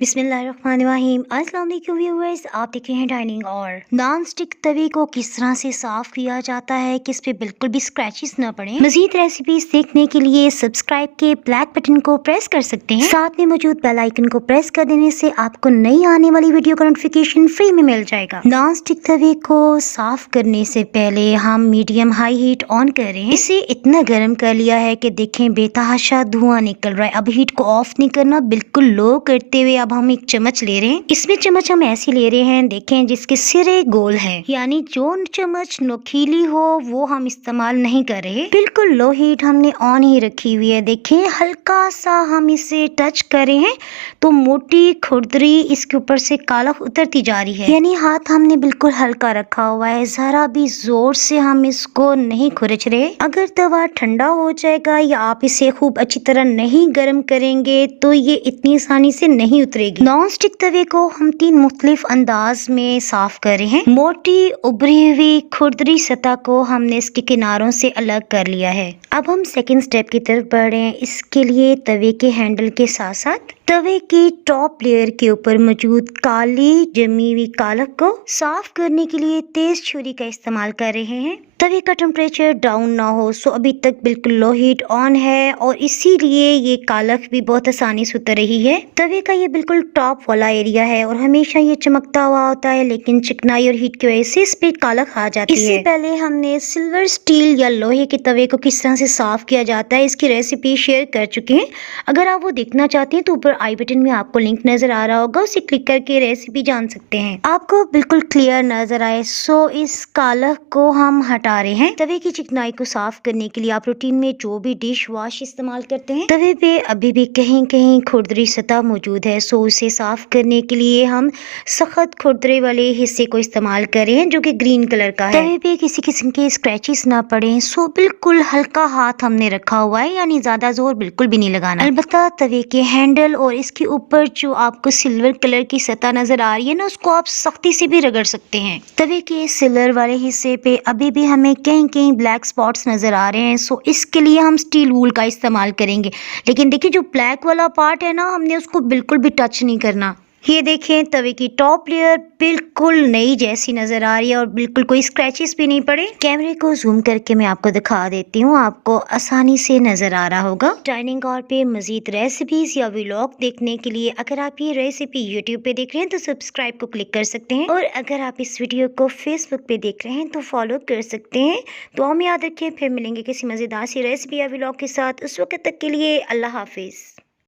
बिस्मिल्लाहिर्रहमानिर्रहीम। अस्सलाम वालेकुम व्यूअर्स, आप देख रहे हैं डाइनिंग और नॉन स्टिक तवे को किस तरह से साफ किया जाता है कि इस पे बिल्कुल भी स्क्रैचेस ना पड़े। मजीद रेसिपीज देखने के लिए सब्सक्राइब के ब्लैक बटन को प्रेस कर सकते हैं। साथ में मौजूद बेल आइकन को प्रेस कर देने से आपको नई आने वाली वीडियो का नोटिफिकेशन फ्री में मिल जाएगा। नॉन स्टिक तवे को साफ करने से पहले हम मीडियम हाई हीट ऑन करें। इसे इतना गर्म कर लिया है कि देखें बेतहाशा धुआं निकल रहा है। अब हीट को ऑफ नहीं करना, बिल्कुल लो करते हुए अब हम एक चम्मच ले रहे हैं। इसमें चम्मच हम ऐसे ले रहे हैं, देखें जिसके सिरे गोल है, यानी जो चम्मच नोकीली हो वो हम इस्तेमाल नहीं कर रहे। बिल्कुल लो हीट हमने ऑन ही रखी हुई है। देखें हल्का सा हम इसे टच कर रहे हैं तो मोटी खुरदरी इसके ऊपर से काला उतरती जा रही है, यानी हाथ हमने बिल्कुल हल्का रखा हुआ है, जरा भी जोर से हम इसको नहीं खुरच रहे। अगर तवा ठंडा हो जाएगा या आप इसे खूब अच्छी तरह नहीं गर्म करेंगे तो ये इतनी आसानी से नहीं उतरेगी। नॉन स्टिक तवे को हम 3 मुख्तलिफ अंदाज में साफ कर रहे हैं। मोटी उभरी हुई खुरदरी सतह को हमने इसके किनारों से अलग कर लिया है। अब हम सेकंड स्टेप की तरफ बढ़ रहे हैं। इसके लिए तवे के हैंडल के साथ साथ तवे की टॉप लेयर के ऊपर मौजूद काली जमी हुई कालक को साफ करने के लिए तेज छुरी का इस्तेमाल कर रहे हैं। तवे का टेम्परेचर डाउन ना हो, सो अभी तक बिल्कुल लो हीट ऑन है और इसीलिए ये कालक भी बहुत आसानी से उतर रही है। तवे का ये बिल्कुल टॉप वाला एरिया है और हमेशा ये चमकता हुआ होता है, लेकिन चिकनाई और हीट की वजह से इस पे कालक आ जाती है। इससे पहले हमने सिल्वर, स्टील या लोहे के तवे को किस तरह से साफ किया जाता है इसकी रेसिपी शेयर कर चुके हैं। अगर आप वो देखना चाहते हैं तो ऊपर आई बटन में आपको लिंक नजर आ रहा होगा, उसे क्लिक करके रेसिपी जान सकते हैं। आपको बिल्कुल क्लियर नजर आए सो इस कालक को हम हटा रहे हैं। तवे की चिकनाई को साफ करने के लिए आप रूटीन में जो भी डिश वॉश इस्तेमाल करते हैं, तवे पे अभी भी कहीं कहीं खुरदरी सतह मौजूद है, सो उसे साफ करने के लिए हम सख्त खुरदरे वाले हिस्से को इस्तेमाल करें जो कि ग्रीन कलर का है। तवे पे किसी किस्म के स्क्रैचेस ना पड़े, सो बिल्कुल हल्का हाथ हमने रखा हुआ है, यानी ज्यादा जोर बिल्कुल भी नहीं लगाना। अलबत्ता तवे के हैंडल और इसके ऊपर जो आपको सिल्वर कलर की सतह नजर आ रही है ना, उसको आप सख्ती से भी रगड़ सकते हैं। तवे के सिल्वर वाले हिस्से पे अभी भी हमें कहीं कहीं ब्लैक स्पॉट्स नजर आ रहे हैं, सो इसके लिए हम स्टील वूल का इस्तेमाल करेंगे। लेकिन देखिए जो ब्लैक वाला पार्ट है ना, हमने उसको बिल्कुल भी टच नहीं करना। ये देखें तवे की टॉप लेयर बिल्कुल नई जैसी नजर आ रही है और बिल्कुल कोई स्क्रैचेस भी नहीं पड़े। कैमरे को जूम करके मैं आपको दिखा देती हूँ, आपको आसानी से नजर आ रहा होगा। डाइनिंग हॉल पे मजीद रेसिपीज या व्लॉग देखने के लिए अगर आप ये रेसिपी यूट्यूब पे देख रहे हैं तो सब्सक्राइब को क्लिक कर सकते हैं, और अगर आप इस वीडियो को फेसबुक पे देख रहे हैं तो फॉलो कर सकते हैं। दुआ में याद रखें, फिर मिलेंगे किसी मजेदार सी रेसिपी या व्लॉग के साथ। उस वक्त तक के लिए अल्लाह हाफिज।